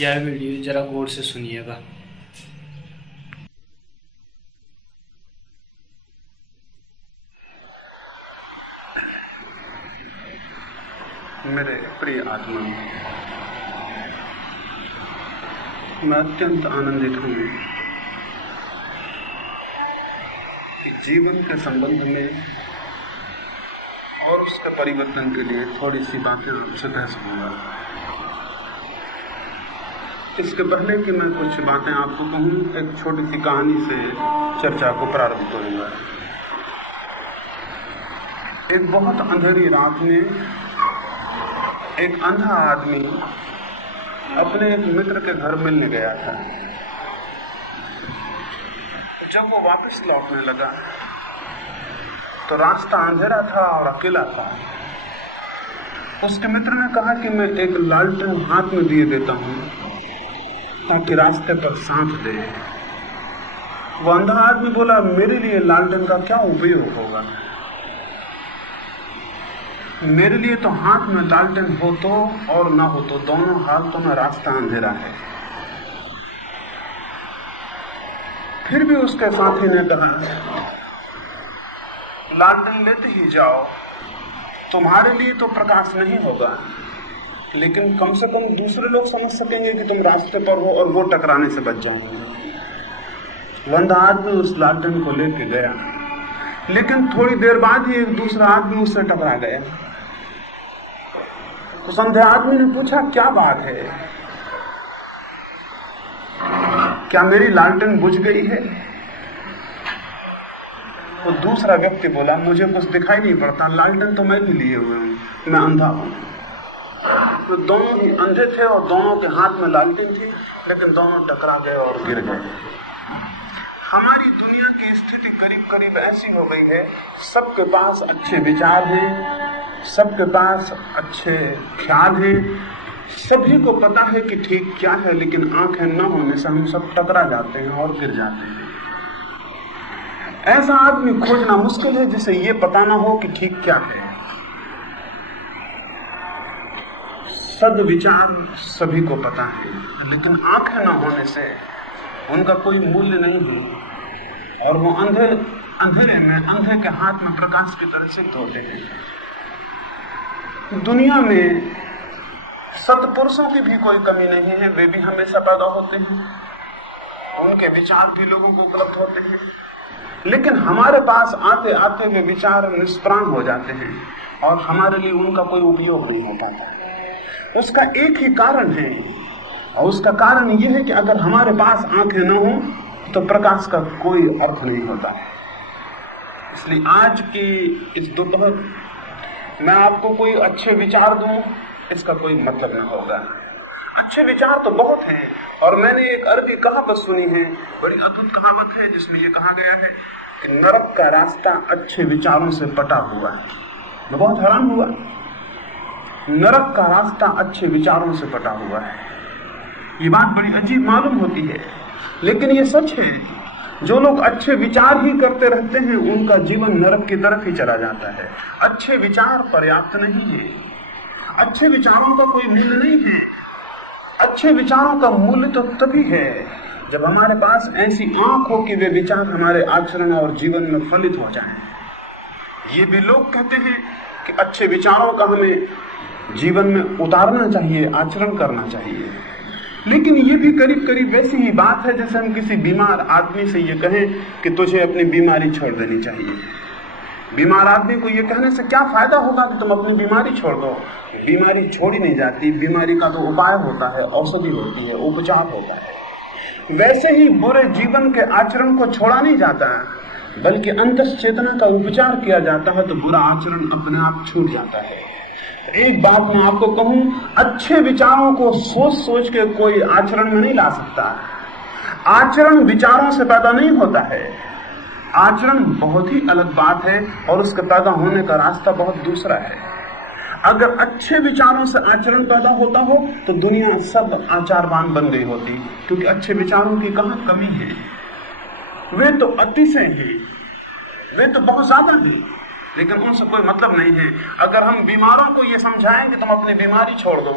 यह वीडियो जरा गौर से सुनिएगा। मेरे प्रिय आत्मा, मैं अत्यंत आनंदित हूँ कि जीवन के संबंध में और उसके परिवर्तन के लिए थोड़ी सी बातें आपसे कह सकूंगा। इसके पहले कि मैं कुछ बातें आपको कहूँ, एक छोटी सी कहानी से चर्चा को प्रारंभ करूंगा। एक बहुत अंधेरी रात में एक अंधा आदमी अपने एक मित्र के घर मिलने गया था। जब वो वापस लौटने लगा तो रास्ता अंधेरा था और अकेला था। उसके मित्र ने कहा कि मैं एक लालटेन हाथ में दिए देता हूं ताकि रास्ते पर साथ दे। वो अंधा आदमी बोला, मेरे लिए लालटेन का क्या उपयोग होगा? मेरे लिए तो हाथ में लालटेन हो तो और ना हो तो दोनों हालतों में रास्ता अंधेरा है। फिर भी उसके साथी ने कहा, लालटेन लेते ही जाओ, तुम्हारे लिए तो प्रकाश नहीं होगा, लेकिन कम से कम दूसरे लोग समझ सकेंगे कि तुम रास्ते पर हो और वो टकराने से बच जाओगे। वंदा आदमी उस लालटेन को लेके गया, लेकिन थोड़ी देर बाद ही एक दूसरा आदमी उससे टकरा गया। उस अंधे आदमी ने पूछा, क्या बात है? क्या मेरी लालटेन बुझ गई है? वो दूसरा व्यक्ति बोला, मुझे कुछ दिखाई नहीं पड़ता, लालटेन तो मैं भी लिए हुए हूं, मैं अंधा हूं। तो दोनों ही अंधे थे और दोनों के हाथ में लालटेन थी, लेकिन दोनों टकरा गए और गिर गए। हमारी दुनिया की स्थिति करीब करीब ऐसी हो गई है, सबके पास अच्छे विचार हैं, सबके पास अच्छे ख्याल हैं, सभी को पता है कि ठीक क्या है, लेकिन आंखें न होने से हम सब टकरा जाते हैं और गिर जाते हैं। ऐसा आदमी खोजना मुश्किल है जिसे ये पता ना हो कि ठीक क्या है। सद्विचार सभी को पता है, लेकिन आंखें न होने से उनका कोई मूल्य नहीं है और वो अंधेरे में अंधे के हाथ में प्रकाश की तरह सिद्ध होते हैं। दुनिया में सत्पुरुषों की भी कोई कमी नहीं है, वे भी हमेशा पैदा होते हैं, उनके विचार भी लोगों को उपलब्ध होते हैं, लेकिन हमारे पास आते आते वे विचार निष्प्राण हो जाते हैं और हमारे लिए उनका कोई उपयोग नहीं हो पाता। उसका एक ही कारण है, और उसका कारण यह है कि अगर हमारे पास आंखें न हो तो प्रकाश का कोई अर्थ नहीं होता है। इसलिए आज की इस दोपहर मैं आपको कोई अच्छे विचार दूं, इसका कोई मतलब नहीं होगा। अच्छे विचार तो बहुत हैं, और मैंने एक अरबी कहावत सुनी है, बड़ी अद्भुत कहावत है, जिसमें यह कहा गया है कि नरक का रास्ता अच्छे विचारों से पटा हुआ है। मैं बहुत हैरान हुआ, नरक का रास्ता अच्छे विचारों से पटा हुआ है। ये बात बड़ी अजीब मालूम होती है, लेकिन ये सच है। जो लोग अच्छे विचार ही करते रहते हैं, उनका जीवन नरक की तरफ ही चला जाता है। अच्छे विचार पर्याप्त नहीं है, अच्छे विचारों का कोई मूल्य नहीं है। अच्छे विचारों का मूल्य तो तभी है जब हमारे पास ऐसी आंख हो कि वे विचार हमारे आचरण और जीवन में फलित हो जाएं। ये भी लोग कहते हैं कि अच्छे विचारों का हमें जीवन में उतारना चाहिए, आचरण करना चाहिए, लेकिन ये भी करीब करीब वैसी ही बात है जैसे हम किसी बीमार आदमी से ये कहें कि तुझे अपनी बीमारी छोड़ देनी चाहिए। बीमार आदमी को ये कहने से क्या फायदा होगा कि तुम अपनी बीमारी छोड़ दो? बीमारी छोड़ी नहीं जाती, बीमारी का तो उपाय होता है, औषधि होती है, उपचार होता है। वैसे ही बुरे जीवन के आचरण को छोड़ा नहीं जाता है, बल्कि अंतश्चेतना का उपचार किया जाता है, तो बुरा आचरण अपने आप छूट जाता है। एक बात मैं आपको कहूं, अच्छे विचारों को सोच सोच के कोई आचरण में नहीं ला सकता। आचरण विचारों से पैदा नहीं होता है। आचरण बहुत ही अलग बात है और उसके पैदा होने का रास्ता बहुत दूसरा है। अगर अच्छे विचारों से आचरण पैदा होता हो तो दुनिया सब आचारवान बन गई होती, क्योंकि अच्छे विचारों की कहां कमी है। वे तो अतिशय हैं, वे तो बहुत ज्यादा हैं, लेकिन उनसे कोई मतलब नहीं है। अगर हम बीमारों को ये समझाएं कि तुम अपनी बीमारी छोड़ दो,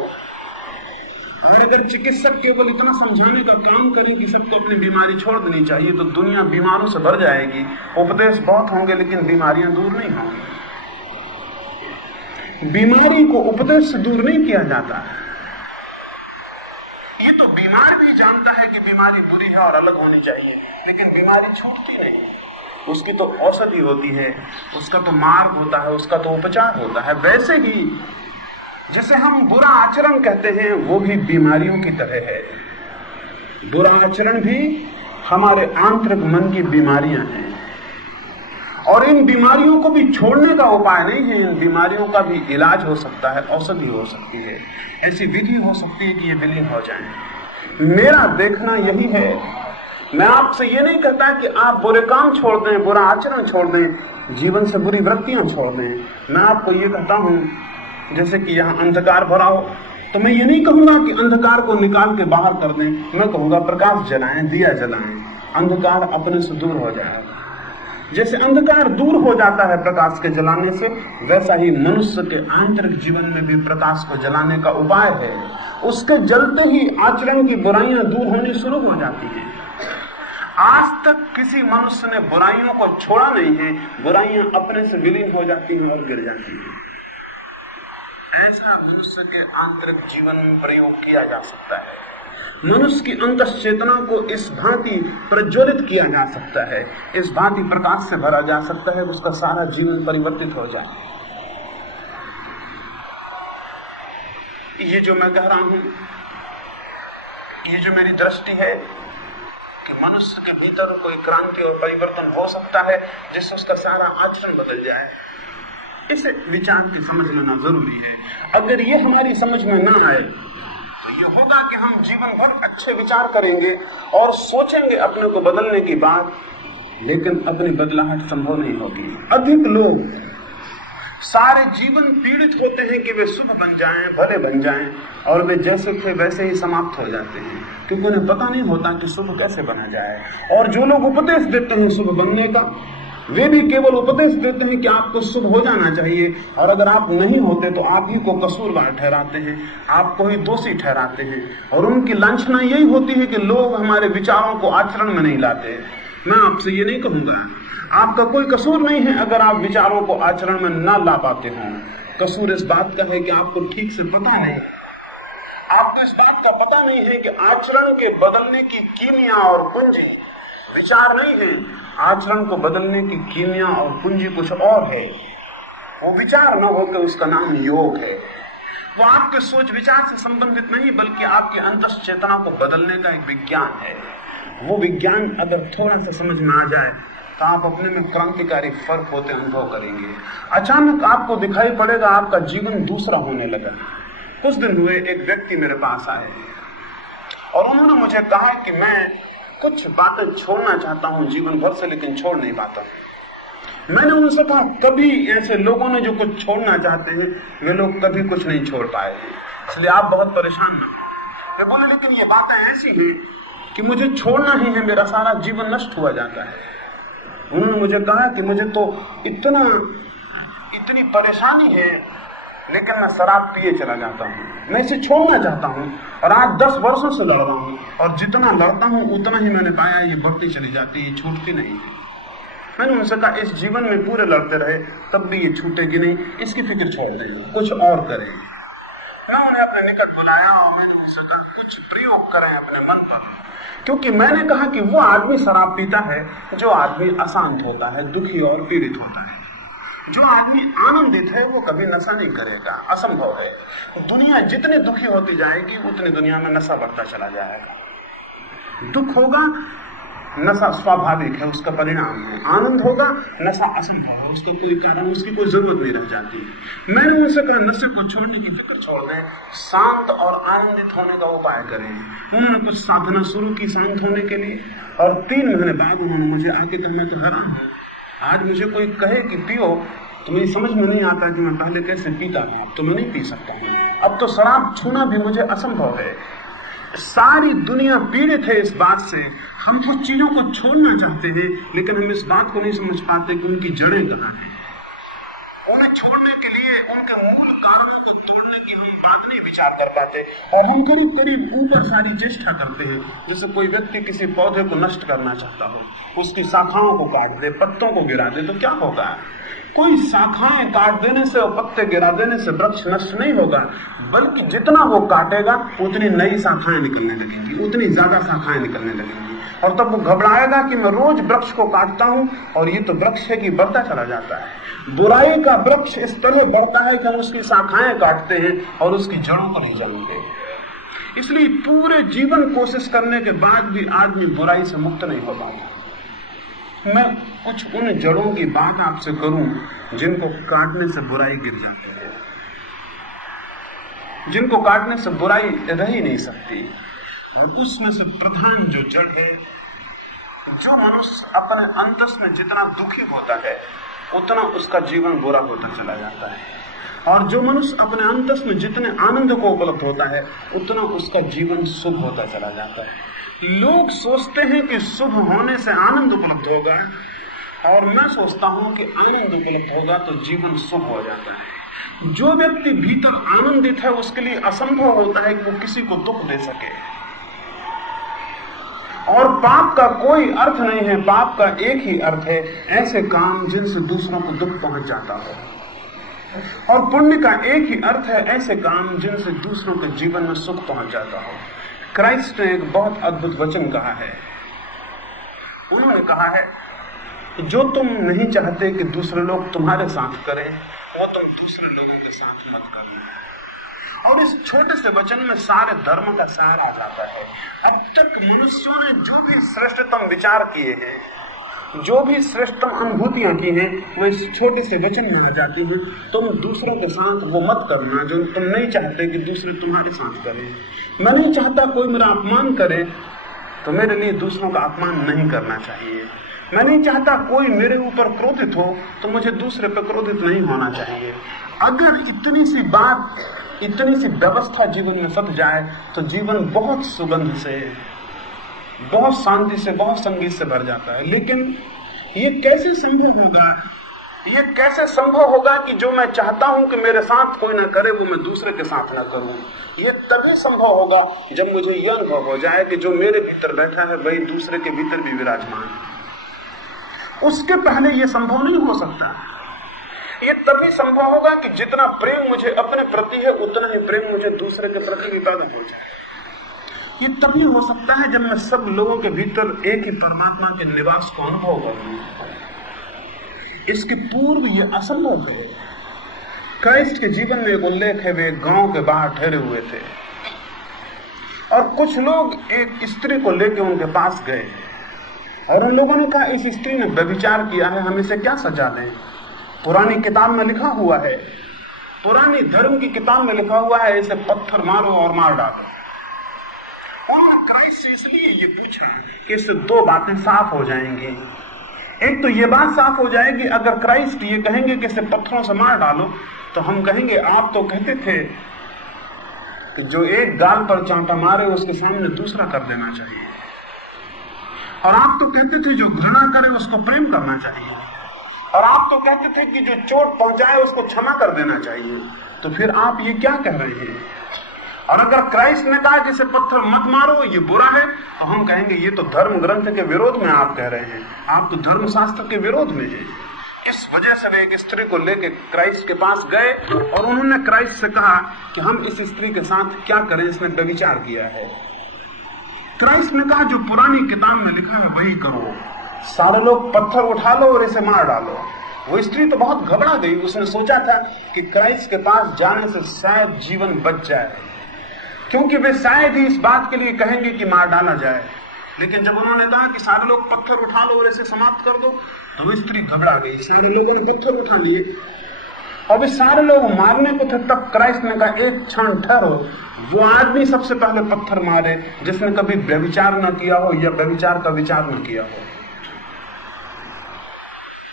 और अगर चिकित्सक केवल इतना समझाने का काम करें कि सबको अपनी बीमारी छोड़ देनी चाहिए तो दुनिया बीमारों से भर जाएगी। उपदेश बहुत होंगे लेकिन बीमारियां दूर नहीं होंगी। बीमारी को उपदेश से दूर नहीं किया जाता है। ये तो बीमार भी जानता है कि बीमारी बुरी है और अलग होनी चाहिए, लेकिन बीमारी छूटती नहीं। उसकी तो औषधि होती है, उसका तो मार्ग होता है, उसका तो उपचार होता है। वैसे ही जिसे हम बुरा आचरण कहते हैं वो भी बीमारियों की तरह है। बुरा आचरण भी हमारे आंतरिक मन की बीमारियां हैं और इन बीमारियों को भी छोड़ने का उपाय नहीं है। इन बीमारियों का भी इलाज हो सकता है, औषधि हो सकती है, ऐसी विधि हो सकती है कि ये विलीन हो जाए। मेरा देखना यही है। मैं आपसे ये नहीं कहता कि आप बुरे काम छोड़ दें, बुरा आचरण छोड़ दें, जीवन से बुरी वृत्तियां छोड़ दें। मैं आपको ये कहता हूं जैसे कि यहाँ अंधकार भरा हो तो मैं ये नहीं कहूंगा कि अंधकार को निकाल के बाहर कर दें। मैं कहूंगा प्रकाश जलाएं, दिया जलाएं, अंधकार अपने से दूर हो जाएगा। जैसे अंधकार दूर हो जाता है प्रकाश के जलाने से, वैसा ही मनुष्य के आंतरिक जीवन में भी प्रकाश को जलाने का उपाय है। उसके जलते ही आचरण की बुराइयां दूर होनी शुरू हो जाती हैं। आज तक किसी मनुष्य ने बुराइयों को छोड़ा नहीं है। बुराइयां अपने से विलीन हो जाती हैं और गिर जाती हैं। ऐसा मनुष्य के आंतरिक जीवन में प्रयोग किया जा सकता है। मनुष्य की अंतः चेतना को इस भांति प्रज्वलित किया जा सकता है, इस भांति प्रकाश से भरा जा सकता है, उसका सारा जीवन परिवर्तित हो जाए। ये जो मैं कह रहा हूं, ये जो मेरी दृष्टि है कि मनुष्य के भीतर कोई क्रांति और परिवर्तन हो सकता है जिससे उसका सारा आचरण बदल जाए, इसे विचार की समझ लेना जरूरी है। अगर ये हमारी समझ में ना आए तो ये होगा कि हम जीवन भर अच्छे विचार करेंगे और सोचेंगे अपने को बदलने की बात, लेकिन अपनी बदलाहट संभव नहीं होगी। अधिक लोग सारे जीवन पीड़ित होते हैं कि वे शुभ बन जाएं, भले बन जाएं, और वे जैसे थे वैसे ही समाप्त हो जाते हैं, क्योंकि उन्हें पता नहीं होता कि शुभ कैसे बना जाए। और जो लोग उपदेश देते हैं शुभ बनने का, वे भी केवल उपदेश देते हैं कि आपको शुभ हो जाना चाहिए, और अगर आप नहीं होते तो आप ही को कसूरवार ठहराते हैं, आपको ही दोषी ठहराते हैं। और उनकी लांछना यही होती है कि लोग हमारे विचारों को आचरण में नहीं लाते। मैं आपसे ये नहीं कहूंगा, आपका कोई कसूर नहीं है अगर आप विचारों को आचरण में ना ला पाते हो। कसूर इस बात का है कि आपको ठीक से पता नहीं, आपको इस बात का पता नहीं है कि आचरण के बदलने की कीमिया और पूंजी विचार नहीं है। आचरण को बदलने की कीमिया और पूंजी कुछ और है। वो विचार न होकर उसका नाम योग है। वो आपके सोच विचार से संबंधित नहीं, बल्कि आपकी अंतस चेतना को बदलने का एक विज्ञान है। वो विज्ञान अगर थोड़ा सा समझ में आ जाए तो आप अपने में क्रांतिकारी फर्क होते अनुभव करेंगे। अचानक आपको दिखाई पड़ेगा आपका जीवन दूसरा होने लगा। कुछ दिन हुए एक व्यक्ति मेरे पास आए और उन्होंने मुझे कहा कि मैं कुछ बातें छोड़ना चाहता हूं जीवन भर से, लेकिन छोड़ नहीं पाता। मैंने उनसे कहा, कभी ऐसे लोगों ने जो कुछ छोड़ना चाहते हैं वे लोग कभी कुछ नहीं छोड़ पाए, इसलिए आप बहुत परेशान न हो। वे बोले, लेकिन ये बातें ऐसी हैं कि मुझे छोड़ना ही है, मेरा सारा जीवन नष्ट हुआ जाता है। उन्होंने मुझे कहा कि मुझे तो इतनी परेशानी है, लेकिन मैं शराब पिए चला जाता हूँ। मैं इसे छोड़ना चाहता हूँ और आज 10 वर्षों से लड़ रहा हूँ, और जितना लड़ता हूँ उतना ही मैंने पाया ये बढ़ती चली जाती है, छूटती नहीं। मैंने उनसे कहा, इस जीवन में पूरे लड़ते रहे तब भी ये छूटेगी नहीं, इसकी फिक्र छोड़ दें, कुछ और करें। मैं उन्हें अपने निकट बुलाया और मैंने उनसे कहा, कुछ प्रयोग करें अपने मन पर, क्योंकि मैंने कहा कि वो आदमी शराब पीता है जो आदमी अशांत होता है, दुखी और पीड़ित होता है। जो आदमी आनंदित है वो कभी नशा नहीं करेगा, असंभव है। दुनिया जितनी दुखी होती जाएगी उतनी दुनिया में नशा बढ़ता चला जाएगा। दुख होगा, नशा स्वाभाविक है, उसका परिणाम है। आनंद होगा, नशा असंभव है, उसका कोई कारण, उसकी कोई जरूरत नहीं रह जाती। मैंने उनसे कहा, नशे को छोड़ने की फिक्र छोड़ दें, शांत और आनंदित होने का उपाय करें। उन्होंने कुछ साधना शुरू की शांत होने के लिए, और 3 महीने बाद उन्होंने मुझे आके कहा, मैं तो हैरान हूँ, आज मुझे कोई कहे कि पियो तो मेरी समझ में नहीं आता कि मैं पहले कैसे पीता था, अब तो मैं नहीं पी सकता हूँ, अब तो शराब छूना भी मुझे असंभव है। सारी दुनिया पीड़ित है इस बात से। हम कुछ चीजों को छोड़ना चाहते हैं, लेकिन हम इस बात को नहीं समझ पाते कि उनकी जड़ें कहाँ हैं। उन्हें छोड़ने के लिए उनके मूल कारणों को तोड़ने की हम बात नहीं विचार कर पाते, और हम करीब करीब ऊपर सारी चेष्टा करते हैं। जैसे कोई व्यक्ति किसी पौधे को नष्ट करना चाहता हो, उसकी शाखाओं को काट दे, पत्तों को गिरा दे, तो क्या होगा? कोई शाखाएं काट देने से और पत्ते गिरा देने से वृक्ष नष्ट नहीं होगा, बल्कि जितना वो काटेगा उतनी नई शाखाएं निकलने लगेंगी, उतनी ज्यादा शाखाएं निकलने लगेंगी, और तब वो घबराएगा कि मैं रोज वृक्ष को काटता हूं और ये तो वृक्ष है कि बढ़ता चला जाता है। बुराई का वृक्ष इस तरह बढ़ता है कि हम उसकी शाखाएं काटते हैं और उसकी जड़ों को नहीं जानते। इसलिए पूरे जीवन कोशिश करने के बाद भी आदमी बुराई से मुक्त नहीं हो पाता। मैं कुछ उन जड़ों की बात आपसे करूं जिनको काटने से बुराई गिर जाती है, जिनको काटने से बुराई रह ही नहीं सकती। और उसमें से प्रधान जो जड़ है, जो मनुष्य अपने अंतस में जितना दुखी होता है उतना उसका जीवन बुरा होता चला जाता है, और जो मनुष्य अपने अंतस में जितने आनंद को उपलब्ध होता है उतना उसका जीवन शुभ होता चला जाता है। लोग सोचते हैं कि शुभ होने से आनंद उपलब्ध होगा, और मैं सोचता हूं कि आनंद उपलब्ध होगा तो जीवन शुभ हो जाता है। जो व्यक्ति भीतर आनंदित है उसके लिए असंभव होता है कि वो किसी को दुख दे सके। और पाप का कोई अर्थ नहीं है, पाप का एक ही अर्थ है, ऐसे काम जिनसे दूसरों को दुख पहुंच जाता हो। और पुण्य का एक ही अर्थ है, ऐसे काम जिनसे दूसरों के जीवन में सुख पहुंच जाता हो। क्राइस्ट ने एक बहुत अद्भुत वचन कहा है। उन्होंने कहा है, जो तुम नहीं चाहते कि दूसरे लोग तुम्हारे साथ करें वो तुम दूसरे लोगों के साथ मत करना। और इस छोटे से वचन में सारे धर्म का सार आ जाता है। अब तक मनुष्यों ने जो भी श्रेष्ठतम विचार किए हैं, जो भी श्रेष्ठतम अनुभूतियां की हैं, वो इस छोटे से वचन में आ जाती हैं। तुम दूसरों के साथ वो मत करना जो तुम नहीं चाहते कि दूसरे तुम्हारे साथ करें। मैं नहीं चाहता कोई मेरा अपमान करे, तो मेरे लिए दूसरों का अपमान नहीं करना चाहिए। मैं नहीं चाहता कोई मेरे ऊपर क्रोधित हो, तो मुझे दूसरे पर क्रोधित नहीं होना चाहिए। अगर इतनी सी बात, इतनी सी व्यवस्था जीवन में सध जाए तो जीवन बहुत सुगंध से, बहुत शांति से, बहुत संगीत से भर जाता है। लेकिन ये कैसे संभव होगा? ये कैसे संभव होगा कि जो मैं चाहता हूं कि मेरे साथ कोई ना करे वो मैं दूसरे के साथ ना करूं? ये तभी संभव होगा जब मुझे यह अनुभव हो जाए कि जो मेरे भीतर बैठा है वही दूसरे के भीतर भी विराजमान है। उसके पहले यह संभव नहीं हो सकता। ये तभी संभव होगा कि जितना प्रेम मुझे अपने प्रति है उतना ही प्रेम मुझे दूसरे के प्रति भी पैदा हो जाए। ये तभी हो सकता है जब मैं सब लोगों के भीतर एक ही परमात्मा के निवास को अनुभव करूं। इसके पूर्व ये असंभव है। क्राइस्ट के जीवन में एक उल्लेख है, वे गांव के बाहर ठहरे हुए थे और कुछ लोग एक स्त्री को लेकर उनके पास गए और उन लोगों ने कहा, इस स्त्री ने व्यभिचार किया है, हम इसे क्या सजा दें? पुरानी किताब में लिखा हुआ है, पुरानी धर्म की किताब में लिखा हुआ है, इसे पत्थर मारो और मार डालो। उन्होंने क्राइस्ट से इसलिए ये पूछा कि इससे दो बातें साफ हो जाएंगी। एक तो ये बात साफ हो जाएगी, अगर क्राइस्ट ये कहेंगे कि इसे पत्थरों से मार डालो, तो हम कहेंगे आप तो कहते थे कि जो एक गाल पर चांटा मारे उसके सामने दूसरा कर देना चाहिए, और आप तो कहते थे जो घृणा करे उसको प्रेम करना चाहिए, और आप तो कहते थे कि जो चोट पहुंचाए उसको क्षमा कर देना चाहिए। तो फिर आप ये क्या कह रहे हैं? और अगर क्राइस्ट ने कहा कि इसे पत्थर मत मारो, ये बुरा है, तो हम कहेंगे ये तो धर्म ग्रंथ के विरोध में आप कह रहे हैं, आप तो धर्मशास्त्र के विरोध में हैं। इस वजह से वे एक स्त्री को लेकर क्राइस्ट के पास गए और उन्होंने क्राइस्ट से कहा कि हम इस स्त्री के साथ क्या करें, इसने व्यभिचार किया है। क्राइस्ट ने कहा जो पुरानी किताब में लिखा है वही करो, सारे लोग पत्थर उठा लो और इसे मार डालो। वो स्त्री तो बहुत घबरा गई, उसने सोचा था कि क्राइस्ट के पास जाने से शायद जीवन बच जाए, क्योंकि वे शायद ही इस बात के लिए कहेंगे कि मार डाला जाए। लेकिन जब उन्होंने कहा कि सारे लोग पत्थर उठा लो और इसे समाप्त कर दो, तो वो स्त्री घबरा गई। सारे लोगों ने पत्थर उठा लिए और वे सारे लोग मारने को थे, तब क्राइस्ट ने कहा एक क्षण ठहरो, वो आदमी सबसे पहले पत्थर मारे जिसने कभी व्यभिचार न किया हो या व्यभिचार का विचार न किया हो।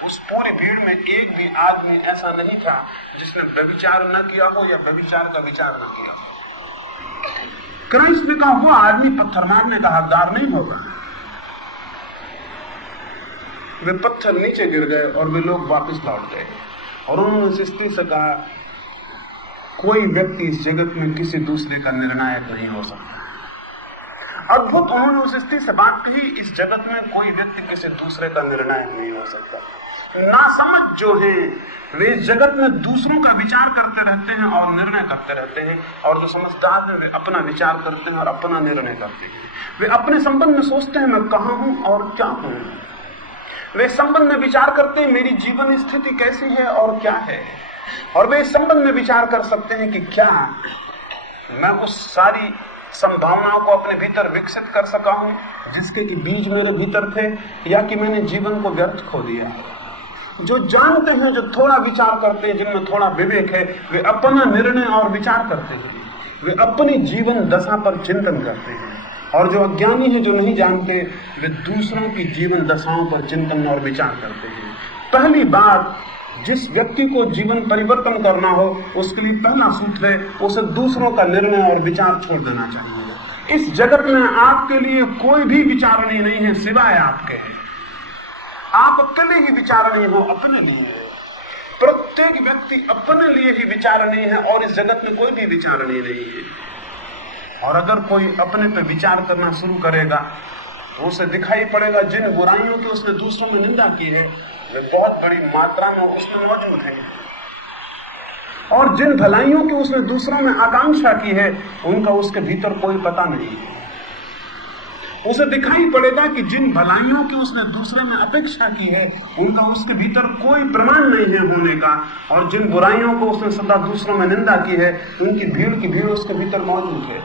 उस पूरी भीड़ में एक भी आदमी ऐसा नहीं था जिसने व्यभिचार न किया हो या व्यभिचार का विचार न किया हो। क्राइस्ट ने कहा वो आदमी पत्थर मारने का हकदार नहीं होगा। वे पत्थर नीचे गिर गए और वे लोग वापस लौट गए और उन्होंने उस स्त्री से कहा, कोई व्यक्ति इस जगत में किसी दूसरे का निर्णायक नहीं हो सकता। अद्भुत उन्होंने उस स्थिति से बात कही, इस जगत में कोई व्यक्ति किसी दूसरे का निर्णायक नहीं हो सकता। नासमझ जो है वे इस जगत में दूसरों का विचार करते रहते हैं और निर्णय करते रहते हैं, और जो समझदार हैं वे अपना विचार करते हैं और अपना निर्णय करते हैं। वे अपने संबंध में सोचते हैं मैं कहां हूं और क्या हूं। वे इस संबंध में विचार करते हैं मेरी जीवन स्थिति कैसी है और क्या है, और वे इस संबंध में विचार कर सकते हैं कि क्या मैं उस सारी संभावनाओं को अपने भीतर विकसित कर सका हूं जिसके कि बीज मेरे भीतर थे, या कि मैंने जीवन को व्यर्थ खो दिया। जो जानते हैं, जो थोड़ा विचार करते हैं, जिनमें थोड़ा विवेक है, वे अपना निर्णय और विचार करते हैं, वे अपनी जीवन दशा पर चिंतन करते हैं। और जो अज्ञानी है, जो नहीं जानते, वे दूसरों की जीवन दशाओं पर चिंतन और विचार करते हैं। पहली बात, जिस व्यक्ति को जीवन परिवर्तन करना हो उसके लिए पहला सूत्र है उसे दूसरों का निर्णय और विचार छोड़ देना चाहिए। इस जगत में आपके लिए कोई भी विचारणीय नहीं है सिवाय आपके। आप अकेले ही विचारणीय हो अपने लिए। प्रत्येक व्यक्ति अपने लिए ही विचारणीय है और इस जगत में कोई भी विचारणीय नहीं है। और अगर कोई अपने पे विचार करना शुरू करेगा तो उसे दिखाई पड़ेगा जिन बुराइयों की उसने दूसरों में निंदा की है वे बहुत बड़ी मात्रा में उसमें मौजूद हैं, और जिन भलाइयों की उसने दूसरों में आकांक्षा की है उनका उसके भीतर कोई पता नहीं है। उसे दिखाई पड़ेगा कि जिन भलाइयों की उसने दूसरे में अपेक्षा की है उनका उसके भीतर कोई प्रमाण नहीं है होने का, और जिन बुराइयों को उसने सदा दूसरों में निंदा की है उनकी भीड़ की भीड़ उसके भीतर मौजूद है।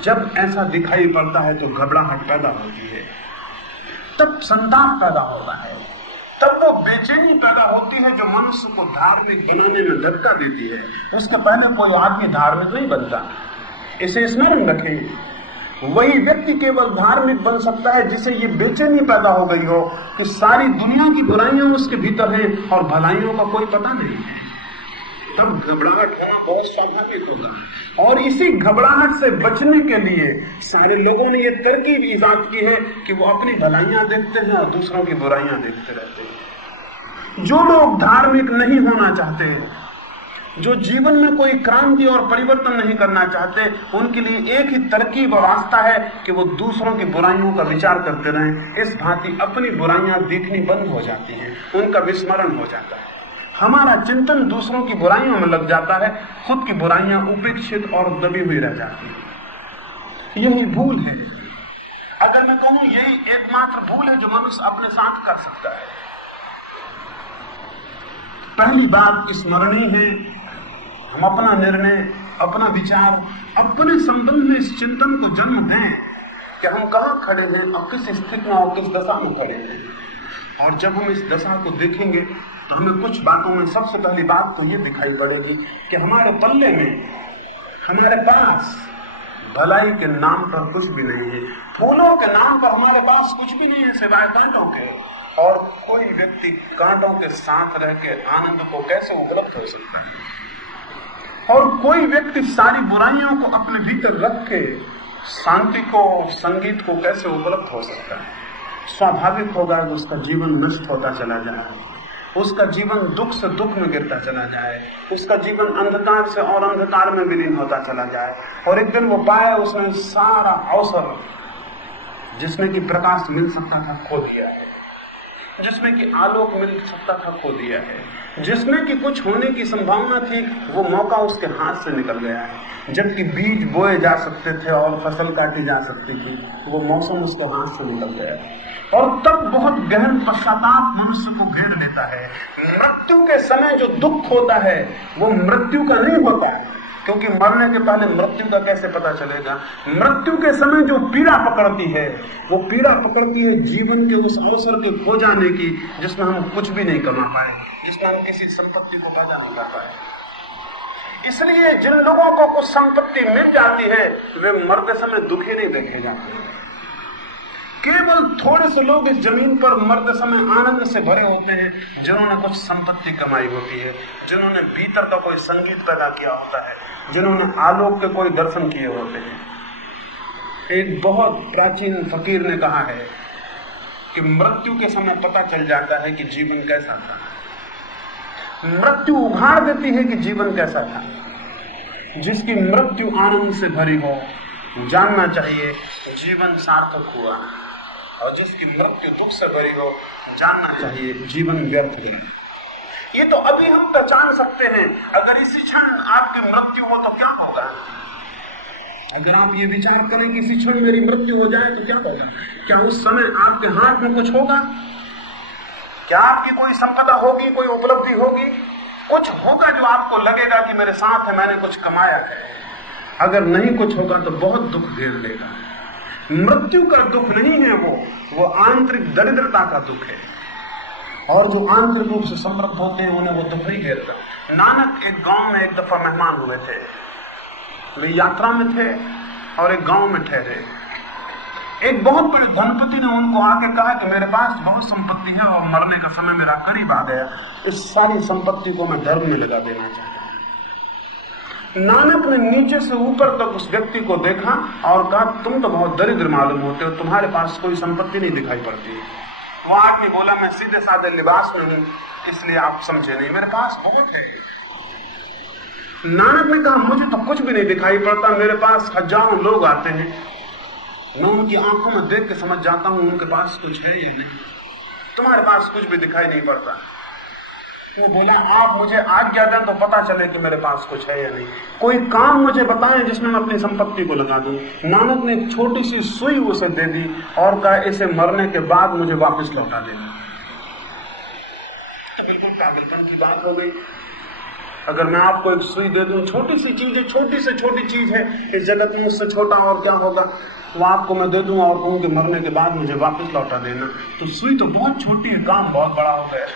जब ऐसा दिखाई पड़ता है तो घबराहट पैदा होती है, तब संताप पैदा होता है, तब वो बेचैनी पैदा होती है जो मनुष्य को धार्मिक बनाने में धक्का देती है। उसके पहले कोई आदमी धार्मिक नहीं बनता, इसे स्मरण रखें। वही व्यक्ति केवल धार्मिक बन सकता है जिसे ये बेचैनी पैदा हो गई हो कि सारी दुनिया की बुराइयां उसके भीतर हैं और भलाइयों का कोई पता नहीं है। तब घबराहट होना बहुत स्वाभाविक होगा, और इसी घबराहट से बचने के लिए सारे लोगों ने ये तरकीब ईजाद की है कि वो अपनी भलाइयां देखते हैं और दूसरों की बुराइयां देखते रहते हैं। जो लोग धार्मिक नहीं होना चाहते, जो जीवन में कोई क्रांति और परिवर्तन नहीं करना चाहते, उनके लिए एक ही तरकीब और रास्ता है कि वो दूसरों की बुराइयों का विचार करते रहें। इस भांति अपनी बुराइयां दिखनी बंद हो जाती हैं, उनका विस्मरण हो जाता है। हमारा चिंतन दूसरों की बुराइयों में लग जाता है, खुद की बुराइयां उपेक्षित और दबी हुई रह जाती हैं। यही भूल है। अगर मैं कहूं यही एकमात्र भूल है जो मनुष्य अपने साथ कर सकता है। पहली बात स्मरणीय है, हम अपना निर्णय, अपना विचार, अपने संबंध में इस चिंतन को जन्म दें कि हम कहां खड़े हैं और किस स्थिति में और किस दशा में खड़े हैं। और जब हम इस दशा को देखेंगे तो हमें कुछ बातों में सबसे पहली बात तो ये दिखाई पड़ेगी कि हमारे पल्ले में, हमारे पास भलाई के नाम पर कुछ भी नहीं है, फूलों के नाम पर हमारे पास कुछ भी नहीं है सिवाय कांटों के। और कोई व्यक्ति कांटों के साथ रह के आनंद को कैसे उपलब्ध हो सकता है, और कोई व्यक्ति सारी बुराइयों को अपने भीतर रख के शांति को, संगीत को कैसे उपलब्ध हो सकता है। स्वाभाविक होगा कि उसका जीवन नष्ट होता चला जाए, उसका जीवन दुख से दुख में गिरता चला जाए, उसका जीवन अंधकार से और अंधकार में विलीन होता चला जाए, और एक दिन वो पाए उसने सारा अवसर जिसमें कि प्रकाश मिल सकता था खो दिया है, जिसमें कि आलोक मिल सकता था खो दिया है, जिसमें कि कुछ होने की संभावना थी वो मौका उसके हाथ से निकल गया है। जबकि बीज बोए जा सकते थे और फसल काटी जा सकती थी, वो मौसम उसके हाथ से निकल गया है। और तब बहुत गहन पश्चाताप मनुष्य को घेर लेता है। मृत्यु के समय जो दुख होता है वो मृत्यु का नहीं होता है, क्योंकि मरने के पहले मृत्यु का कैसे पता चलेगा। मृत्यु के समय जो पीड़ा पकड़ती है वो पीड़ा पकड़ती है जीवन के उस अवसर के खो जाने की जिसमें हम कुछ भी नहीं कमा पाए, जिसमें हम किसी संपत्ति को पैदा नहीं कर पाए। इसलिए जिन लोगों को कुछ संपत्ति मिल जाती है वे मरते समय दुखी नहीं देखे जाते। केवल थोड़े से लोग इस जमीन पर मरते समय आनंद से भरे होते हैं जिन्होंने कुछ संपत्ति कमाई होती है, जिन्होंने भीतर का कोई संगीत पैदा किया होता है, जिन्होंने आलोक के कोई दर्शन किए होते हैं। एक बहुत प्राचीन फकीर ने कहा है कि मृत्यु के समय पता चल जाता है कि जीवन कैसा था। मृत्यु उघाड़ देती है कि जीवन कैसा था। जिसकी मृत्यु आनंद से भरी हो, जानना चाहिए जीवन सार्थक हुआ, और जिसकी मृत्यु दुख से भरी हो, जानना चाहिए जीवन व्यर्थ गया। ये तो अभी हम पहचान सकते हैं। अगर इसी क्षण आपकी मृत्यु हो तो क्या होगा? अगर आप ये विचार करें कि इसी क्षण मेरी मृत्यु हो जाए तो क्या होगा? क्या उस समय आपके हाथ में कुछ होगा? क्या आपकी कोई संपदा होगी, कोई उपलब्धि होगी? कुछ होगा जो आपको लगेगा कि मेरे साथ है, मैंने कुछ कमाया है? अगर नहीं कुछ होगा तो बहुत दुख घेर लेगा। मृत्यु का दुख नहीं है वो आंतरिक दरिद्रता का दुख है। और जो आंतरिक रूप से समृद्ध होते हैं उन्हें वो दुख नहीं घेरता। नानक एक गांव में एक दफा मेहमान हुए थे। वे यात्रा में थे और एक गांव में ठहरे। एक बहुत बड़े धनपति ने उनको आके कहा कि मेरे पास बहुत संपत्ति है और मरने का समय मेरा करीब आ गया, इस सारी संपत्ति को मैं धर्म में लगा देना चाहता हूं। नानक ने नीचे से ऊपर तक उस व्यक्ति को देखा और कहा, तुम तो बहुत दरिद्र मालूम होते हो, तुम्हारे पास कोई संपत्ति नहीं दिखाई पड़ती। वो आदमी बोला, मैं सीधे साधे लिबास में हूं, इसलिए आप समझे नहीं, मेरे पास बहुत है। नानक ने कहा, मुझे तो कुछ भी नहीं दिखाई पड़ता, मेरे पास हजारों लोग आते हैं, मैं उनकी आंखों में देख के समझ जाता हूं उनके पास कुछ है या नहीं, तुम्हारे पास कुछ भी दिखाई नहीं पड़ता। वो बोला, आप मुझे आज्ञा दें तो पता चले कि मेरे पास कुछ है या नहीं, कोई काम मुझे बताएं जिसमें मैं अपनी संपत्ति को लगा दूं। नानक ने एक छोटी सी सुई उसे दे दी और कहा, इसे मरने के बाद मुझे वापस लौटा देना। तो बिल्कुल पागलपन की बात हो गई। अगर मैं आपको एक सुई दे दूं, छोटी सी चीज है, छोटी से छोटी चीज है इस जगत में, उससे छोटा और क्या होगा, वो आपको मैं दे दूं और कहूं कि मरने के बाद मुझे वापस लौटा देना, तो सुई तो बहुत छोटी है, काम बहुत बड़ा हो गया।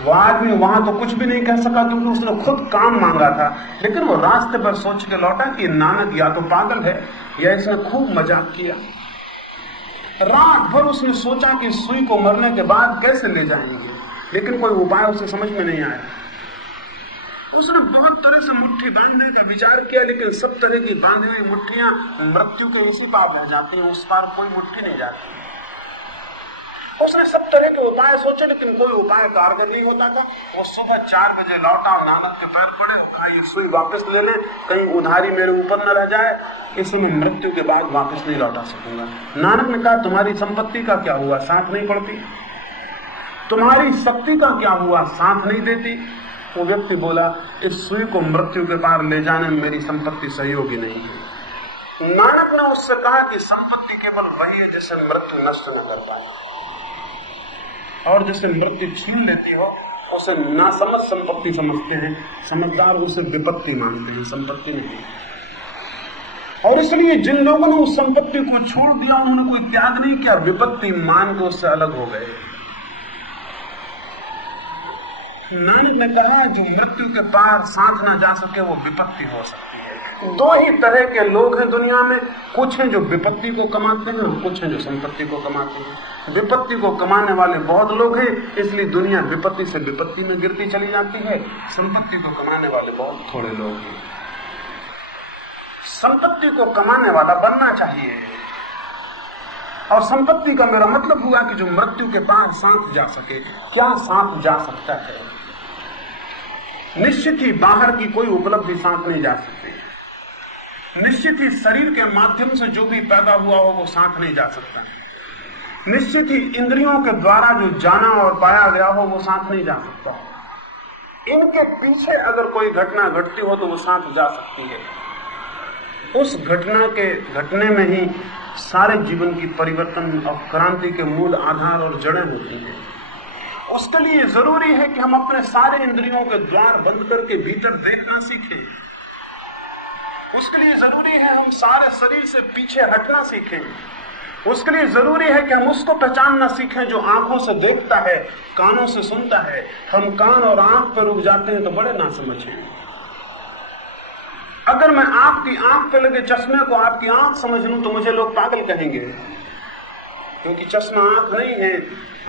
वो आदमी वहां तो कुछ भी नहीं कह सका क्योंकि उसने खुद काम मांगा था, लेकिन वो रास्ते पर सोच के लौटा कि नानक या तो पागल है या इसने खूब मजाक किया। रात भर उसने सोचा कि सुई को मरने के बाद कैसे ले जाएंगे, लेकिन कोई उपाय उसे समझ में नहीं आया। उसने बहुत तरह से मुट्ठी बांधने का विचार किया, लेकिन सब तरह की बांधी हुई मुट्ठियां मृत्यु के इसी पार रह जाती हैं, उस पार कोई मुट्ठी नहीं जाती। उसने सब तरह के उपाय सोचे, लेकिन कोई उपाय कारगर नहीं होता था। वो सुबह 4 बजे लौटा और नानक के पैर पड़े, कहा, ये सुई वापस ले ले, कहीं उधारी मेरे ऊपर न रह जाए, इसे मैं मृत्यु के बाद वापस नहीं लौटा सकूंगा। नानक ने कहा, तुम्हारी संपत्ति का क्या हुआ, साथ नहीं पड़ती? तुम्हारी शक्ति का क्या हुआ, साथ नहीं देती? वो व्यक्ति बोला, इस सुई को मृत्यु के पार ले जाने में मेरी संपत्ति सहयोगी नहीं है। नानक ने उससे कहा कि संपत्ति केवल वही है जिसे मृत्यु नष्ट न कर पाए, और जिसे मृत्यु छीन लेती हो उसे नासमझ संपत्ति समझते हैं, समझदार उसे विपत्ति मानते हैं, संपत्ति नहीं। और इसलिए जिन लोगों ने उस संपत्ति को छोड़ दिया उन्होंने कोई त्याग नहीं किया, विपत्ति मान के उससे अलग हो गए। नानक ने कहा, जो मृत्यु के पार साथ ना जा सके वो विपत्ति हो सकती है। 2 ही तरह के लोग हैं दुनिया में, कुछ हैं जो विपत्ति को कमाते हैं और कुछ हैं जो संपत्ति को कमाते हैं। विपत्ति को कमाने वाले बहुत लोग हैं, इसलिए दुनिया विपत्ति से विपत्ति में गिरती चली जाती है। संपत्ति को कमाने वाले बहुत थोड़े लोग हैं। संपत्ति को कमाने वाला बनना चाहिए, और संपत्ति का मेरा मतलब हुआ कि जो मृत्यु के पार साथ जा सके। क्या साथ जा सकता है? निश्चित ही बाहर की कोई उपलब्धि साथ नहीं जा सकती। निश्चित ही शरीर के माध्यम से जो भी पैदा हुआ हो वो साथ नहीं जा सकता। निश्चित ही इंद्रियों के द्वारा जो जाना और पाया गया हो वो साथ नहीं जा सकता। इनके पीछे अगर कोई घटना घटती हो तो वो साथ जा सकती है। उस घटना के घटने में ही सारे जीवन की परिवर्तन और क्रांति के मूल आधार और जड़ें होती हैं। उसके लिए जरूरी है कि हम अपने सारे इंद्रियों के द्वार बंद करके भीतर देखना सीखें। उसके लिए जरूरी है हम सारे शरीर से पीछे हटना सीखें। उसके लिए जरूरी है कि हम उसको पहचानना सीखें जो आंखों से देखता है, कानों से सुनता है। हम कान और आंख पर रुक जाते हैं तो बड़े नासमझ हैं। अगर मैं आपकी आंख पे लगे चश्मे को आपकी आंख समझ लूं तो मुझे लोग पागल कहेंगे, क्योंकि चश्मा आंख नहीं है,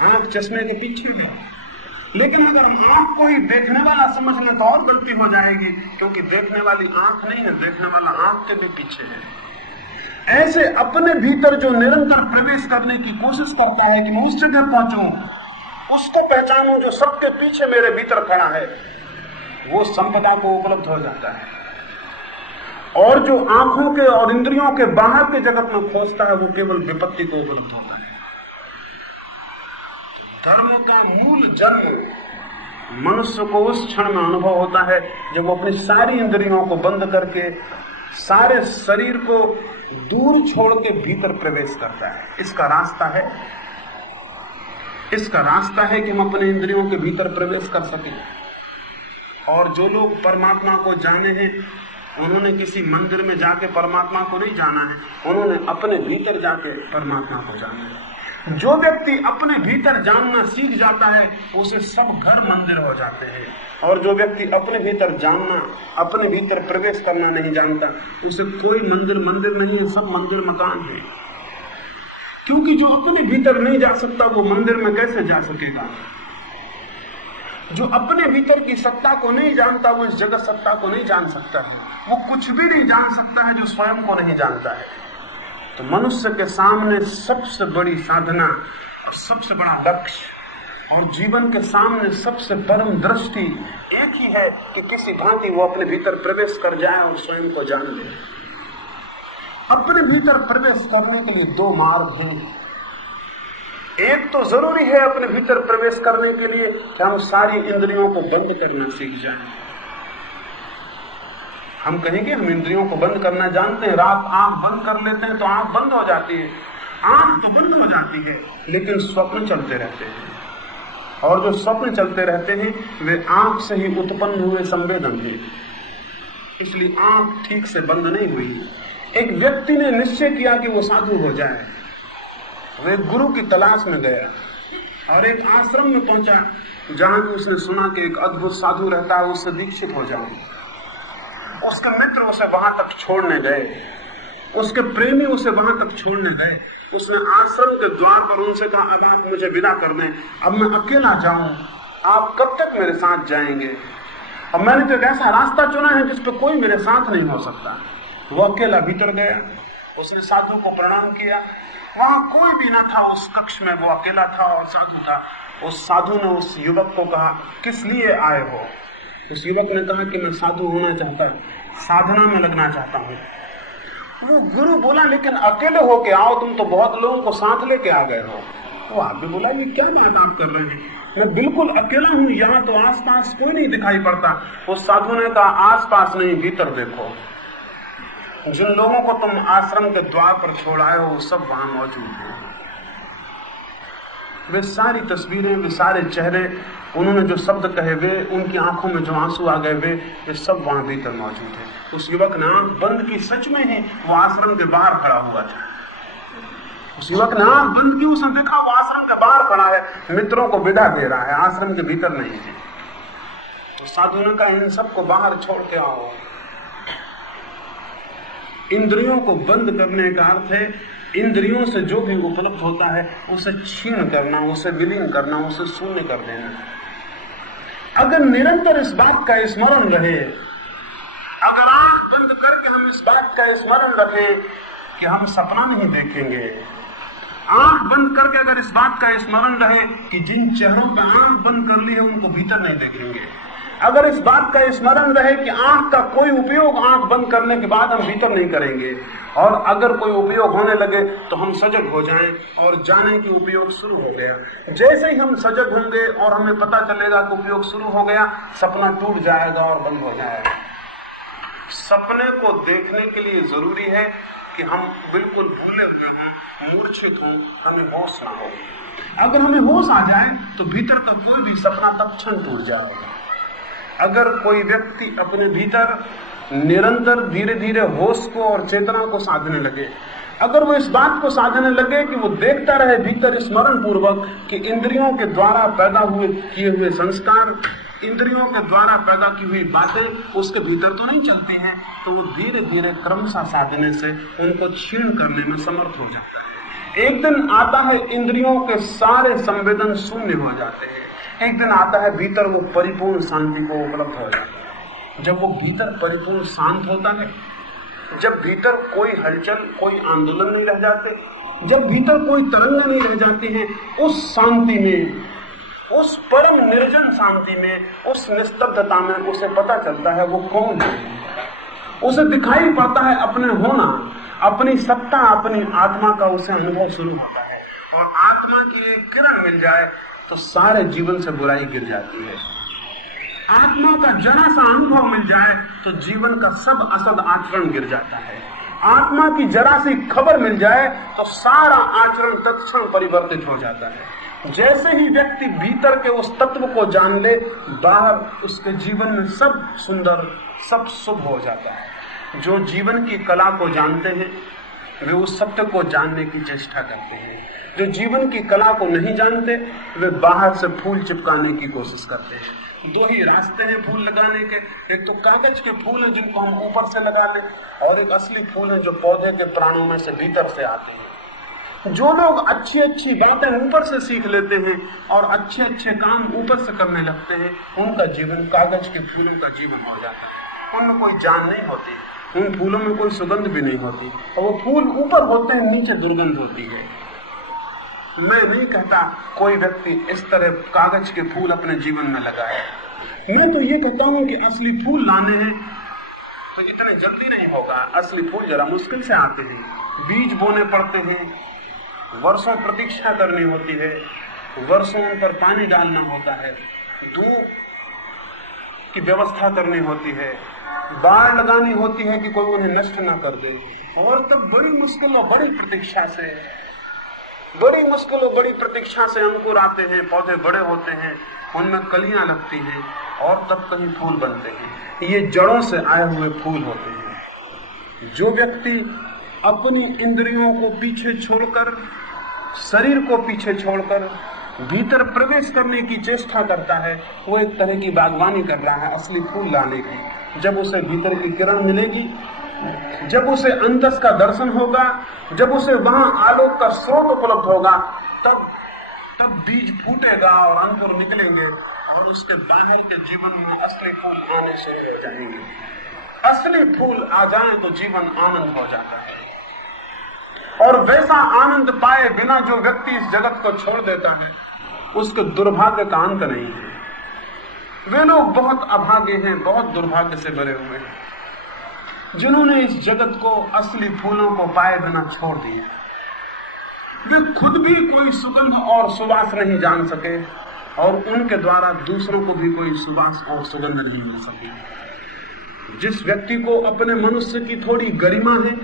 आंख चश्मे के पीछे है। लेकिन अगर हम आंख को ही देखने वाला समझ लें तो और गलती हो जाएगी, क्योंकि देखने वाली आंख नहीं है, देखने वाला आंख के भी पीछे है। ऐसे अपने भीतर जो निरंतर प्रवेश करने की कोशिश करता है कि मैं उस जगह पहुंचूं, उसको पहचानूं जो सबके पीछे मेरे भीतर खड़ा है, वो संपदा को उपलब्ध हो जाता है, और जो आंखों के और इंद्रियों के बाहर के जगत में खोजता है वो केवल विपत्ति को उपलब्ध होता है। धर्म का मूल जन्म मनुष्य को उस क्षण में अनुभव होता है जब वो अपनी सारी इंद्रियों को बंद करके सारे शरीर को दूर छोड़ के भीतर प्रवेश करता है। इसका रास्ता है कि हम अपने इंद्रियों के भीतर प्रवेश कर सकें। और जो लोग परमात्मा को जाने हैं उन्होंने किसी मंदिर में जाके परमात्मा को नहीं जाना है, उन्होंने अपने भीतर जाके परमात्मा को जाना है। जो व्यक्ति अपने भीतर जानना सीख जाता है उसे सब घर मंदिर हो जाते हैं, और जो व्यक्ति अपने भीतर जानना, अपने भीतर प्रवेश करना नहीं जानता उसे कोई मंदिर नहीं है, सब मंदिर मकान है। क्योंकि जो अपने भीतर नहीं जा सकता वो मंदिर में कैसे जा सकेगा? जो अपने भीतर की सत्ता को नहीं जानता वो इस जगत सत्ता को नहीं जान सकता है। वो कुछ भी नहीं जान सकता है जो स्वयं को नहीं जानता है। तो मनुष्य के सामने सबसे बड़ी साधना और सबसे बड़ा लक्ष्य और जीवन के सामने सबसे परम दृष्टि एक ही है कि किसी भांति वो अपने भीतर प्रवेश कर जाए और स्वयं को जान ले। अपने भीतर प्रवेश करने के लिए दो मार्ग हैं। एक तो जरूरी है अपने भीतर प्रवेश करने के लिए कि हम सारी इंद्रियों को बंद करना सीख जाएं। हम कहेंगे हम इंद्रियों को बंद करना जानते हैं, रात आंख बंद कर लेते हैं तो आंख बंद हो जाती है। आंख तो बंद हो जाती है लेकिन स्वप्न चलते रहते हैं, और जो स्वप्न चलते रहते हैं वे आंख से ही उत्पन्न हुए संवेदन हैं, इसलिए आंख ठीक से बंद नहीं हुई। एक व्यक्ति ने निश्चय किया कि वो साधु हो जाए। वे गुरु की तलाश में गया और एक आश्रम में पहुंचा जहां भी उसने सुना कि एक अद्भुत साधु रहता है, उससे दीक्षित हो जाए। उसके मित्र उसे वहां तक छोड़ने गए, उसके प्रेमी उसे वहां तक छोड़ने गए। उसने आश्रम के द्वार पर उनसे कहा, अब आप मुझे विदा कर दें, अब मैं अकेला जाऊं, आप कब तक मेरे साथ जाएंगे? अब मैंने तो एक ऐसा रास्ता चुना है जिस पर कोई मेरे साथ नहीं हो सकता। वो अकेला भीतर गया, उसने साधु को प्रणाम किया। वहां कोई भी ना था उस कक्ष में, वो अकेला था और साधु था। उस साधु ने उस युवक को कहा, किस लिए आए हो? उस युवक ने कहा कि मैं साधु होना चाहता हूं, साधना में लगना चाहता हूं। वो गुरु बोला, लेकिन अकेले होके आओ, तुम तो बहुत लोगों को साथ लेके आ गए हो। वो आप भी बोला, ये क्या बात आप कर रहे हैं? मैं बिल्कुल अकेला हूं, यहाँ तो आसपास कोई नहीं दिखाई पड़ता। उस साधु ने कहा, आसपास नहीं, भीतर देखो। जिन लोगों को तुम आश्रम के द्वार पर छोड़ आए हो वो सब वहां मौजूद हैं। वे सारी तस्वीरें, वे सारे चेहरे, उन्होंने जो शब्द कहे वे, उनकी आंखों में जो आंसू आ गए वे सब वहां भीतर मौजूद है। उस युवक ने आंख बंद की, सच में ही वो आश्रम के बाहर खड़ा हुआ था। उस युवक ने आंख बंद की, उसने देखा वो आश्रम के बाहर खड़ा है, मित्रों को विदा दे रहा है, आश्रम के भीतर नहीं है। तो साधु ने कहा, इन सबको बाहर छोड़ के आओ। इंद्रियों को बंद करने का अर्थ है इंद्रियों से जो भी उपलब्ध होता है उसे छीन करना, उसे विलीन करना, उसे शून्य कर देना। अगर निरंतर इस बात का स्मरण रहे, अगर आंख बंद करके हम इस बात का स्मरण रखें कि हम सपना नहीं देखेंगे, आंख बंद करके अगर इस बात का स्मरण रहे कि जिन चेहरों पर आंख बंद कर ली है उनको भीतर नहीं देखेंगे, अगर इस बात का स्मरण रहे कि आंख का कोई उपयोग आंख बंद करने के बाद हम भीतर नहीं करेंगे, और अगर कोई उपयोग होने लगे तो हम सजग हो जाएं और जाने की उपयोग शुरू हो गया। जैसे ही हम सजग होंगे और हमें पता चलेगा कि उपयोग शुरू हो गया, सपना टूट जाएगा और बंद हो जाएगा। सपने को देखने के लिए जरूरी है कि हम बिल्कुल भूले हुए हों, मूर्छित हों, हमें होश ना हो। अगर हमें होश आ जाए तो भीतर का कोई भी सपना तत्क्षण टूट जाएगा। अगर कोई व्यक्ति अपने भीतर निरंतर धीरे धीरे होश को और चेतना को साधने लगे, अगर वो इस बात को साधने लगे कि वो देखता रहे भीतर स्मरण पूर्वक कि इंद्रियों के द्वारा पैदा हुए किए हुए संस्कार, इंद्रियों के द्वारा पैदा की हुई बातें उसके भीतर तो नहीं चलती हैं, तो वो धीरे धीरे क्रमशः साधने से उनको क्षीण करने में समर्थ हो जाता है। एक दिन आता है इंद्रियों के सारे संवेदन शून्य हो जाते हैं। एक दिन आता है भीतर वो परिपूर्ण शांति को उपलब्ध हो जाता है। जब वो भीतर परिपूर्ण शांत होता है, जब भीतर कोई हलचल, कोई आंदोलन नहीं रह जाते, जब भीतर कोई तरंग नहीं रह जाती है, उस शांति में, उस परम निर्जन शांति में, उस निस्तब्धता में उसे पता चलता है वो कौन है। उसे दिखाई पड़ता है अपने होना, अपनी सत्ता, अपनी आत्मा का उसे अनुभव शुरू होता है। और आत्मा की एक किरण मिल जाए तो सारे जीवन से बुराई गिर जाती है। आत्मा का जरा सा अनुभव मिल जाए तो जीवन का सब असद आचरण गिर जाता है। आत्मा की जरा सी खबर मिल जाए तो सारा आचरण तत्क्षण परिवर्तित हो जाता है। जैसे ही व्यक्ति भीतर के उस तत्व को जान ले, बाहर उसके जीवन में सब सुंदर, सब शुभ हो जाता है। जो जीवन की कला को जानते हैं वे उस सत्य को जानने की चेष्टा करते हैं। जो जीवन की कला को नहीं जानते वे बाहर से फूल चिपकाने की कोशिश करते हैं। दो ही रास्ते हैं फूल लगाने के, एक तो कागज के फूल हैं जिनको हम ऊपर से लगा लें, और एक असली फूल है जो पौधे के प्राणों में से भीतर से आते हैं। जो लोग अच्छी अच्छी बातें ऊपर से सीख लेते हैं और अच्छे अच्छे काम ऊपर से करने लगते हैं, उनका जीवन कागज के फूलों का जीवन हो जाता है। उनमें कोई जान नहीं होती, उन फूलों में कोई सुगंध भी नहीं होती, और वो फूल ऊपर होते हैं, नीचे दुर्गंध होती है। मैं नहीं कहता कोई व्यक्ति इस तरह कागज के फूल अपने जीवन में लगाए। मैं तो ये कहता हूं कि असली फूल लाने हैं तो इतने जल्दी नहीं होगा। असली फूल जरा मुश्किल से आते हैं, बीज बोने पड़ते हैं, वर्षों प्रतीक्षा करनी होती है, वर्षों उन पर पानी डालना होता है, धूप की व्यवस्था करनी होती है, बाढ़ लगानी होती है कि कोई उन्हें नष्ट ना कर दे, और तब बड़ी मुश्किल और बड़ी प्रतीक्षा से अंकुर आते हैं, पौधे बड़े होते हैं, उनमें कलियां लगती हैं और तब कहीं फूल बनते हैं। ये जड़ों से आए हुए फूल होते हैं। जो व्यक्ति अपनी इंद्रियों को पीछे छोड़कर, शरीर को पीछे छोड़कर भीतर प्रवेश करने की चेष्टा करता है, वो एक तरह की बागवानी कर रहा है असली फूल लाने की। जब उसे भीतर की किरण मिलेगी, जब उसे अंतस का दर्शन होगा, जब उसे वहां आलोक का स्रोत उपलब्ध होगा, तब बीज फूटेगा और अंकुर निकलेंगे और उसके बाहर के जीवन में असली फूल आने शुरू हो जाएंगे। असली फूल आ जाए तो जीवन आनंद हो जाता है, और वैसा आनंद पाए बिना जो व्यक्ति इस जगत को छोड़ देता है, उसके दुर्भाग्य का अंत नहीं है। वे लोग बहुत अभागे हैं, बहुत दुर्भाग्य से भरे हुए हैं, जिन्होंने इस जगत को असली फूलों को पाए बिना छोड़ दिया। वे खुद भी कोई सुगंध और सुवास नहीं जान सके, और उनके द्वारा दूसरों को भी कोई सुवास और सुगंध नहीं मिल सकी। जिस व्यक्ति को अपने मनुष्य की थोड़ी गरिमा है,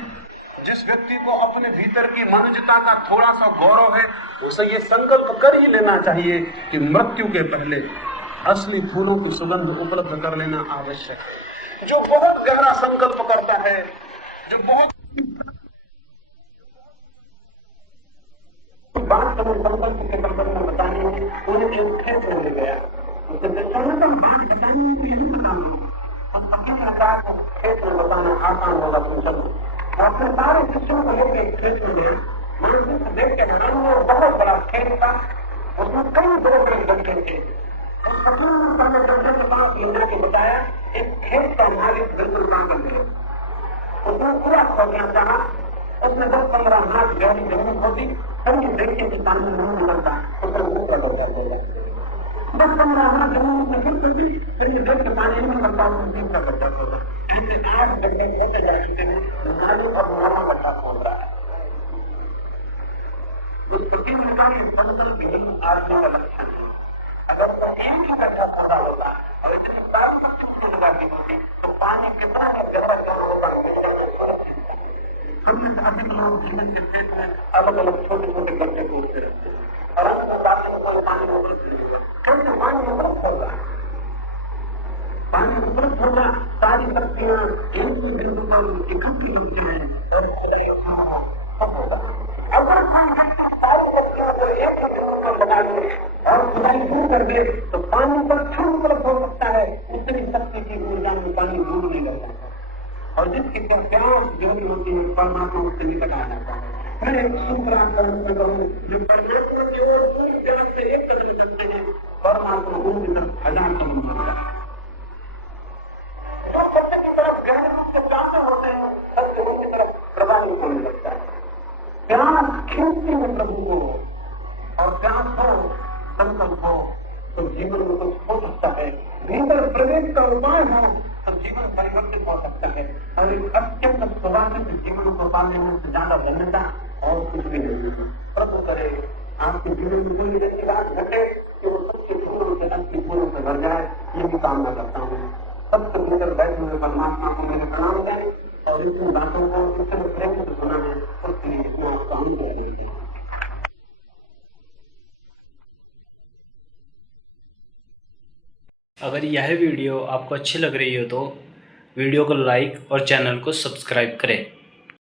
जिस व्यक्ति को अपने भीतर की मनुष्यता का थोड़ा सा गौरव है, उसे ये संकल्प कर ही लेना चाहिए कि मृत्यु के पहले असली फूलों की सुगंध उपलब्ध कर लेना आवश्यक है। जो बहुत गहरा संकल्प करता है, जो बहुत बात संकल्प के संबंध में बतानी है, उन्हें एक खेत में ले गया, उसे बात बतानी है, यही बताना हम अपने आकार को खेत में बताना आसान होगा। अपने सारे शिष्यों को लेकर खेत में गया, मैंने देख के बहुत बड़ा खेत था, उसमें कई बड़े बड़े गड्ढे थे। उस फकीर ने पहले गड्ढे के पास लेने को बताया, एक खेत का मालिक बिल्कुल पागल है, उसने पूरा खोजना चाहा, उसने 10-15 हाथ गहरी जमीन खोदी, तभी देखिए कि पानी नहीं निकलता, उसने ऊपर लग जाता है। 10-15 हाथ जमीन में फिर कभी फिर देख के पानी नहीं निकलता, उसने तीसरा गड्ढा खोदा। ऐसे 8 गड्ढे खोदे जा चुके हैं, नाली और नवा गड्ढा खोद रहा है। उस फकीर ने कहा कि संकल्प यही आदमी का लक्षण है। अगर वो एक ही गड्ढा खोदा होगा और इतनी सारी पत्ती लगाती होती तो पानी कितना ही गहरा होगा। हमने अधिक लोग जीवन के पेट में अलग अलग छोटे छोटे गड्ढे खोदते रहते हैं, और अंत में बाकी में कोई पानी उपलब्ध नहीं होगा। कैसे पानी उपलब्ध होगा? पानी उपलब्ध होगा, सारी शक्तियां एक ही बिंदु पर इकट्ठी होती हैं और सब होगा। अगर सारी शक्तियों को एक ही बिंदु पर लगा दे और खुदाई शुरू कर दे तो पानी पर क्षण उपलब्ध हो सकता है, उतनी शक्ति की ऊर्जा में पानी डूब नहीं लगता। और जिसकी प्यास जो भी होती है परमात्मा उससे निकट आ जाता है। मैं एक दूसरा कर्म करूँ जो परमात्मा की ओर पूरी जगत से एक कदम करते हैं, परमात्मा उनकी तरफ 1000 कदम बढ़ता है। जो सत्य की तरफ गहरे रूप से चाहते होते हैं, सत्य उनकी तरफ प्रदान होने लगता है। प्यास खींचती है प्रभु को, और प्यास हो, संकल्प हो, तो जीवन में कुछ हो सकता है। भीतर प्रवेश का उपाय हो तो जीवन परिवर्तित हो सकता है। और एक अत्यंत सुवासित जीवन को पाने में से ज्यादा धन्यता और कुछ भी नहीं है। प्रभु करे आपके जीवन में कोई ऐसी बात घटे कि वो सबके फूलों से अच्छी फूलों से भर जाए, ये भी कामना करता हूँ। सबसे भीतर बैठे हुए परमात्मा को मेरे प्रणाम करें और इतनी बातों को इतने प्रेम से सुना है, उसके लिए इतना काम करें। अगर यह वीडियो आपको अच्छी लग रही हो तो वीडियो को लाइक और चैनल को सब्सक्राइब करें।